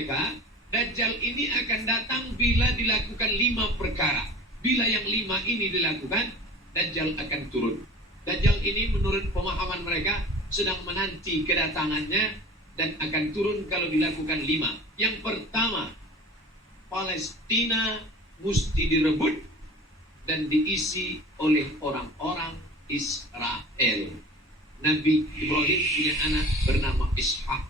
mereka, Dajjal ini akan datang bila dilakukan 5 perkara. Bila yang 5 ini dilakukan, Dajjal akan turun. Dajjal ini menurut pemahaman mereka sedang menanti kedatangannya dan akan turun kalau dilakukan 5. Yang pertama, Palestina mesti direbut dan diisi oleh orang-orang Israel. Nabi Ibrahim punya anak bernama Ishak.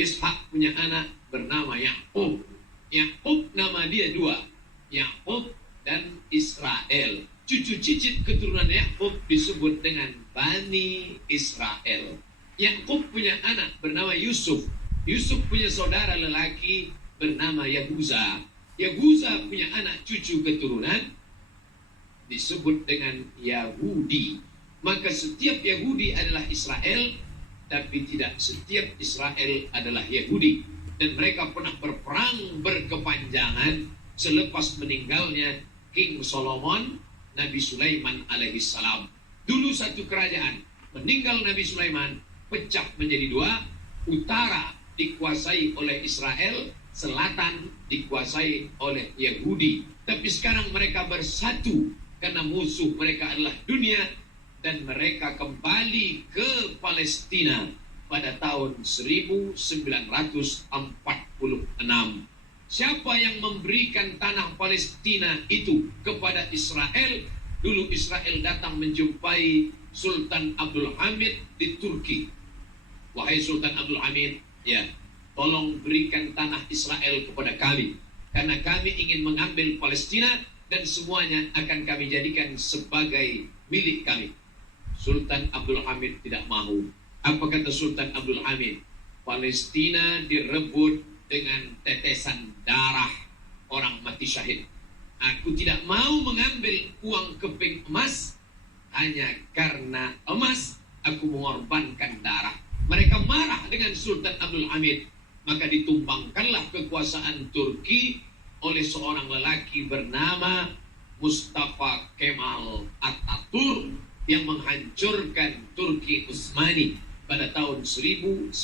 Ishak punya anak bernama Yakub. Yakub nama dia 2, Yakub dan Israel. Cucu cicit keturunan Yakub disebut dengan Bani Israel. Yakub punya anak bernama Yusuf. Yusuf punya saudara lelaki bernama Yahuza. Yahuza punya anak cucu keturunan disebut dengan Yahudi. Maka setiap Yahudi adalah Israel, tapi tidak setiap Israel adalah Yahudi. Dan mereka pernah berperang berkepanjangan selepas meninggalnya King Solomon, Nabi Sulaiman alaihissalam. Dulu satu kerajaan, meninggal Nabi Sulaiman, pecah menjadi 2, utara dikuasai oleh Israel, selatan dikuasai oleh Yahudi. Tapi sekarang mereka bersatu karena musuh mereka adalah dunia, dan mereka kembali ke Palestina pada tahun 1946. Siapa yang memberikan tanah Palestina itu kepada Israel? Dulu Israel datang menjumpai Sultan Abdul Hamid di Turki. Wahai Sultan Abdul Hamid, ya, tolong berikan tanah Israel kepada kami, karena kami ingin mengambil Palestina dan semuanya akan kami jadikan sebagai milik kami. Sultan Abdul Hamid tidak mau. Apa kata Sultan Abdul Hamid? Palestina direbut dengan tetesan darah orang mati syahid. Aku tidak mau mengambil uang keping emas hanya karena emas. Aku mengorbankan darah. Mereka marah dengan Sultan Abdul Hamid. Maka ditumbangkanlah kekuasaan Turki oleh seorang lelaki bernama Mustafa Kemal Atatürk yang menghancurkan Turki Utsmani pada tahun 1924.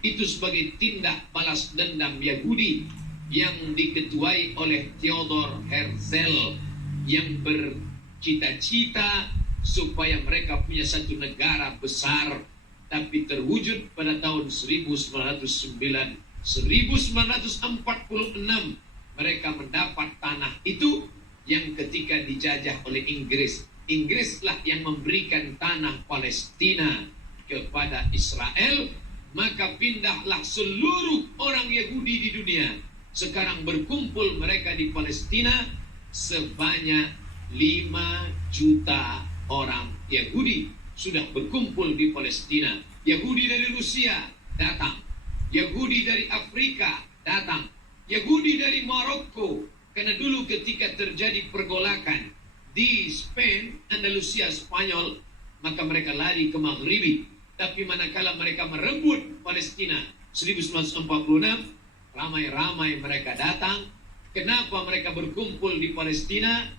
Itu sebagai tindak balas dendam Yahudi yang diketuai oleh Theodor Herzl yang bercita-cita supaya mereka punya satu negara besar, tapi terwujud pada tahun 1946 mereka mendapat tanah itu yang ketika dijajah oleh Inggris. Inggrislah yang memberikan tanah Palestina kepada Israel, maka pindahlah seluruh orang Yahudi di dunia. Sekarang berkumpul mereka di Palestina sebanyak 5 juta orang Yahudi sudah berkumpul di Palestina. Yahudi dari Rusia datang, Yahudi dari Afrika datang, Yahudi dari Maroko. Karena dulu ketika terjadi pergolakan di Spain, Andalusia, Spanyol, maka mereka lari ke Maghribi. Tapi manakala mereka merebut Palestina 1946, ramai-ramai mereka datang. Kenapa mereka berkumpul di Palestina?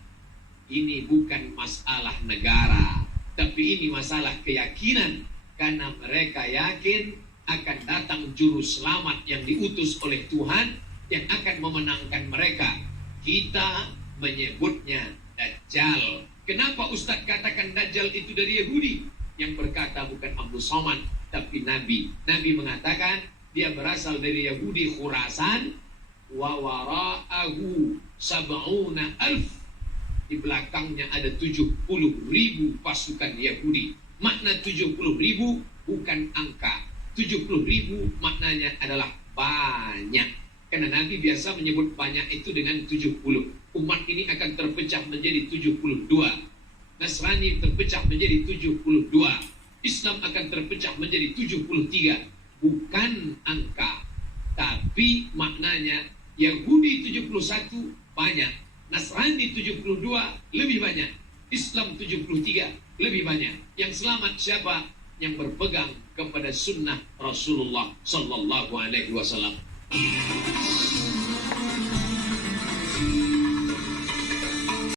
Ini bukan masalah negara, tapi ini masalah keyakinan. Karena mereka yakin akan datang juru selamat yang diutus oleh Tuhan yang akan memenangkan mereka. Kita menyebutnya Dajjal. Kenapa Ustadz katakan Dajjal itu dari Yahudi? Yang berkata bukan Abdul Somad, tapi Nabi. Nabi mengatakan dia berasal dari Yahudi Khurasan. Wa wara'ahu sab'una alf. Di belakangnya ada 70.000 pasukan Yahudi. Makna 70.000 bukan angka. 70.000 maknanya adalah banyak. Karena Nabi biasa menyebut banyak itu dengan 70. Umat ini akan terpecah menjadi 72. Nasrani terpecah menjadi 72. Islam akan terpecah menjadi 73. Bukan angka, tapi maknanya Yahudi 71 banyak, Nasrani 72 lebih banyak, Islam 73 lebih banyak. Yang selamat siapa? Yang berpegang kepada sunnah Rasulullah Sallallahu Alaihi Wasallam.